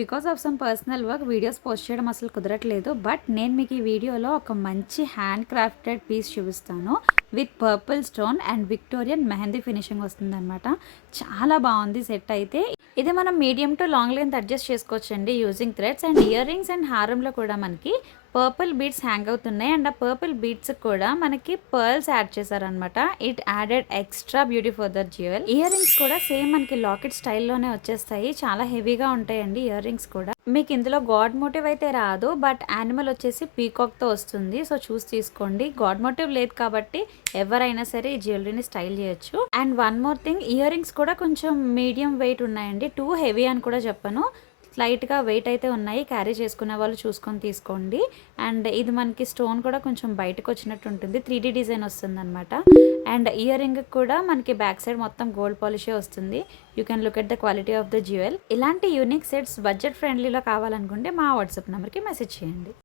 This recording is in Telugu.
Because of some personal work videos post చేయడం అసలు కుదరట్లేదు. బట్ నేను మీకు ఈ వీడియోలో ఒక మంచి హ్యాండ్ క్రాఫ్టెడ్ పీస్ చూపిస్తాను. With purple stone and Victorian mehndi finishing వస్తుందన్నమాట. చాలా బాగుంది సెట్ అయితే. ఇది మనం medium to long length adjust చేసుకోవచ్చండి using threads. And earrings and హారంలో కూడా మనకి పర్పుల్ బీడ్స్ హ్యాంగ్ అవుతున్నాయి. అండ్ ఆ పర్పుల్ బీడ్స్ కూడా మనకి పర్ల్స్ యాడ్ చేశారనమాట. It added extra beauty for the jewel. Earrings కూడా సేమ్ మనకి లాకెట్ స్టైల్లోనే వచ్చేస్తాయి. చాలా హెవీగా ఉంటాయండి ఇయర్ రింగ్స్ కూడా. మీకు ఇందులో గాడ్ మోటివ్ అయితే రాదు, బట్ యానిమల్ వచ్చేసి పీకాక్తో వస్తుంది. సో చూసి తీసుకోండి. గాడ్ మోటివ్ లేదు కాబట్టి ఎవరైనా సరే ఈ జ్యువెలరీని స్టైల్ చేయొచ్చు. And one more thing, ear rings కూడా కొంచెం మీడియం వెయిట్ ఉన్నాయండి. టూ హెవీ అని కూడా చెప్పను, లైట్గా వెయిట్ అయితే ఉన్నాయి. క్యారీ చేసుకునే వాళ్ళు చూసుకొని తీసుకోండి. అండ్ ఇది మనకి స్టోన్ కూడా కొంచెం బయటకు వచ్చినట్టు ఉంటుంది. 3D డిజైన్ వస్తుంది అనమాట. అండ్ ఇయర్ రింగ్ కూడా మనకి బ్యాక్ సైడ్ మొత్తం గోల్డ్ పాలిషే వస్తుంది. You can look at the quality of the jewel. ఇలాంటి యూనిక్ సెట్స్ బడ్జెట్ ఫ్రెండ్లీలో కావాలనుకుంటే మా వాట్సాప్ నెంబర్కి మెసేజ్ చేయండి.